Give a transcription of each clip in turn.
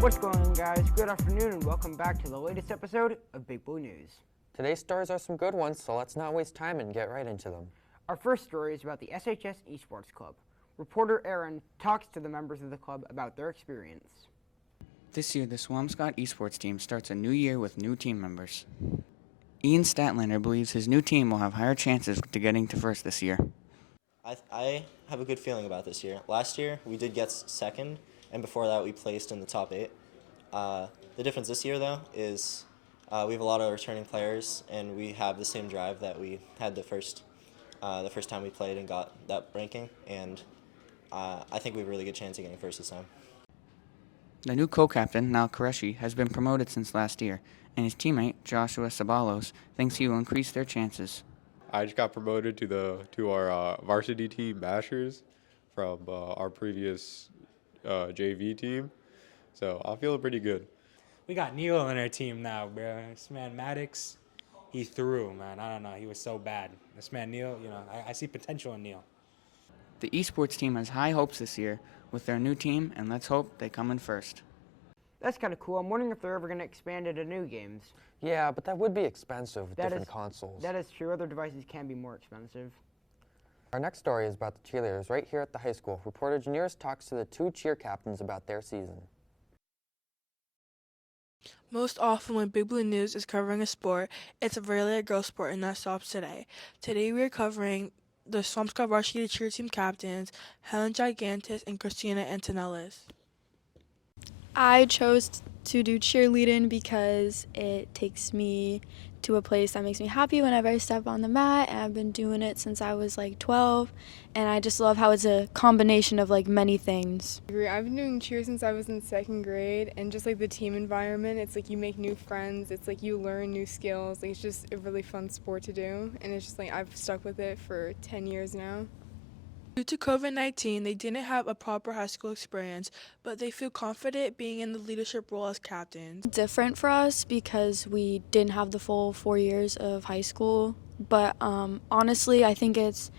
What's going on, guys? Good afternoon and welcome back to the latest episode of Big Blue News. Today's stories are some good ones, so let's not waste time and get right into them. Our first story is about the SHS Esports Club. Reporter Aaron talks to the members of the club about their experience. This year, the Swampscott Esports team starts a new year with new team members. Ian Statlander believes his new team will have higher chances to getting to first this year. I have a good feeling about this year. Last year, we did get second, and before that, we placed in the top 8. The difference this year, though, is we have a lot of returning players, and we have the same drive that we had the first time we played and got that ranking, and I think we have a really good chance of getting first this time. The new co-captain, Nal Qureshi, has been promoted since last year, and his teammate, Joshua Sabalos, thinks he will increase their chances. I just got promoted to our varsity team, Bashers, from our previous JV team, so I'm feeling pretty good. We got Neil on our team now, bro. This man Maddox, he threw, man. I don't know, he was so bad. This man Neil, I see potential in Neil. The esports team has high hopes this year with their new team, and let's hope they come in first. That's kind of cool. I'm wondering if they're ever going to expand into new games. Yeah, but that would be expensive with different consoles. That is true. Other devices can be more expensive. Our next story is about the cheerleaders right here at the high school. Reporter Janerys talks to the 2 cheer captains about their season. Most often when Big Blue News is covering a sport, it's rarely a girl sport, and that stops today. Today we are covering the Swampscott varsity cheer team captains, Helen Jaquez and Christina Antonellis. I chose to do cheerleading because it takes me to a place that makes me happy whenever I step on the mat, and I've been doing it since I was like 12, and I just love how it's a combination of like many things. I've been doing cheer since I was in 2nd grade, and just like the team environment, it's like you make new friends, it's like you learn new skills, like it's just a really fun sport to do, and it's just like I've stuck with it for 10 years now. Due to COVID-19, they didn't have a proper high school experience, but they feel confident being in the leadership role as captains. Different for us because we didn't have the full 4 years of high school, but honestly, I think it's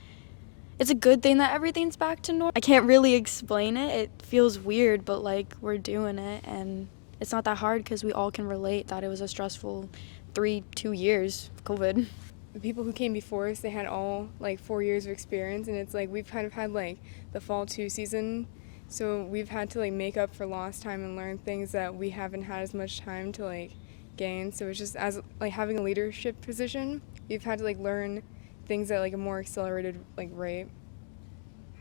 a good thing that everything's back to normal. I can't really explain it. It feels weird, but like we're doing it, and it's not that hard because we all can relate that it was a stressful 2 years of COVID. The people who came before us, they had all like 4 years of experience, and it's like we've kind of had like the fall 2 season, so we've had to like make up for lost time and learn things that we haven't had as much time to like gain. So it's just as like having a leadership position, we've had to like learn things at like a more accelerated like rate.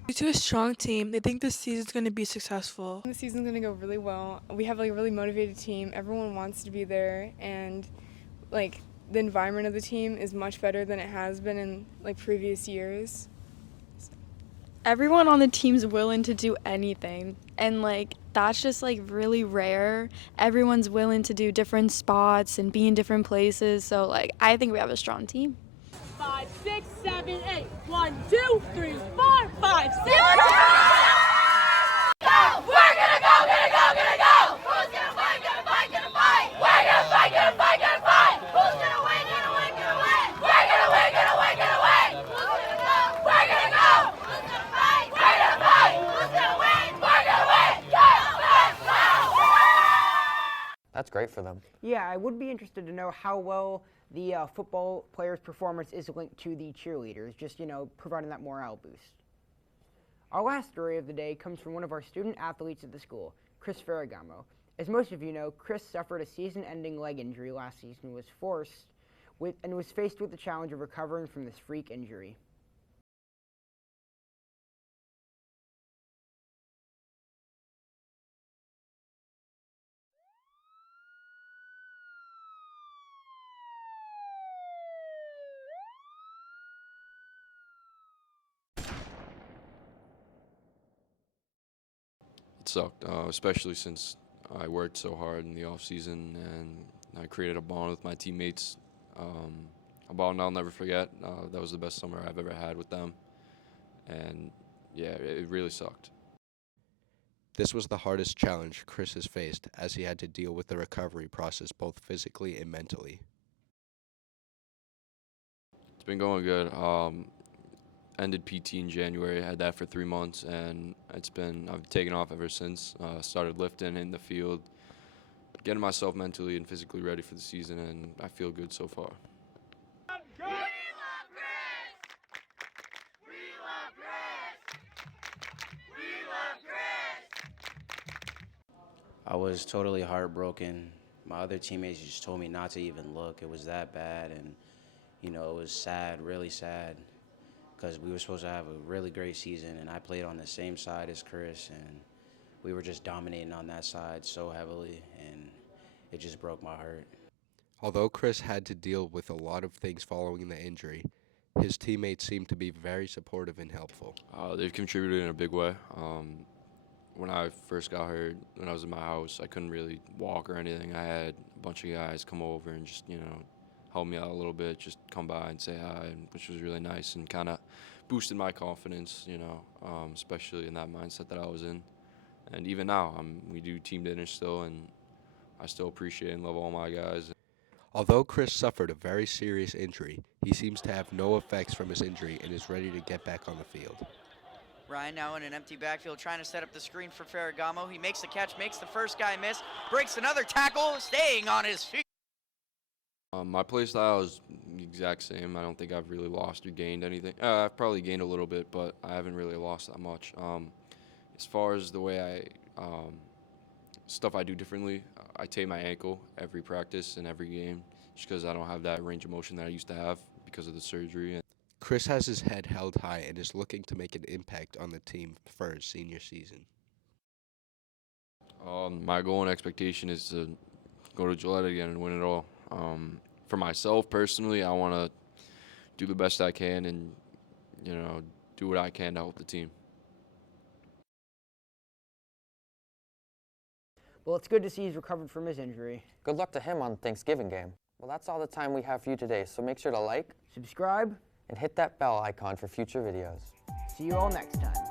Due to a strong team, they think this season's going to be successful. The season's going to go really well. We have like a really motivated team. Everyone wants to be there, and like the environment of the team is much better than it has been in like previous years. Everyone on the team's willing to do anything, and like that's just like really rare. Everyone's willing to do different spots and be in different places, so like I think we have a strong team. 5, 6, 7, 8. 1, 2, 3, 4, 5, 6. Go! We're gonna go, gonna go, gonna go! Who's gonna fight, gonna fight, gonna fight? We're gonna fight, gonna fight, gonna fight! Who's gonna win, gonna win, gonna win? We're gonna win, gonna win, gonna win! Who's gonna go? We're gonna go! Who's gonna fight? We're gonna fight! Who's gonna win? We're gonna win! Go! Let's go! That's great for them. Yeah, I would be interested to know how well the football players' performance is linked to the cheerleaders, just, providing that morale boost. Our last story of the day comes from one of our student athletes at the school, Chris Ferragamo. As most of you know, Chris suffered a season-ending leg injury last season and was faced with the challenge of recovering from this freak injury. It sucked, especially since I worked so hard in the off season and I created a bond with my teammates. A bond I'll never forget. That was the best summer I've ever had with them, and yeah, it really sucked. This was the hardest challenge Chris has faced, as he had to deal with the recovery process both physically and mentally. It's been going good. Ended PT in January, had that for 3 months, and I've taken off ever since. Started lifting in the field getting myself mentally and physically ready for the season, and I feel good so far. I was totally heartbroken. My other teammates just told me not to even look. It was that bad, and it was sad, really sad, because we were supposed to have a really great season, and I played on the same side as Chris, and we were just dominating on that side so heavily, and it just broke my heart. Although Chris had to deal with a lot of things following the injury, his teammates seemed to be very supportive and helpful. They've contributed in a big way. When I first got hurt, when I was in my house, I couldn't really walk or anything. I had a bunch of guys come over and just, help me out a little bit, just come by and say hi, which was really nice and kind of boosted my confidence, especially in that mindset that I was in. And even now, we do team dinners still, and I still appreciate and love all my guys. Although Chris suffered a very serious injury, he seems to have no effects from his injury and is ready to get back on the field. Ryan now in an empty backfield trying to set up the screen for Ferragamo. He makes the catch, makes the first guy miss, breaks another tackle, staying on his feet. My play style is the exact same. I don't think I've really lost or gained anything. I've probably gained a little bit, but I haven't really lost that much. As far as the way stuff I do differently, I tape my ankle every practice and every game just because I don't have that range of motion that I used to have because of the surgery. Chris has his head held high and is looking to make an impact on the team for his senior season. My goal and expectation is to go to Gillette again and win it all. For myself personally, I want to do the best I can and, do what I can to help the team. Well, it's good to see he's recovered from his injury. Good luck to him on Thanksgiving game. Well, that's all the time we have for you today, so make sure to like, subscribe, and hit that bell icon for future videos. See you all next time.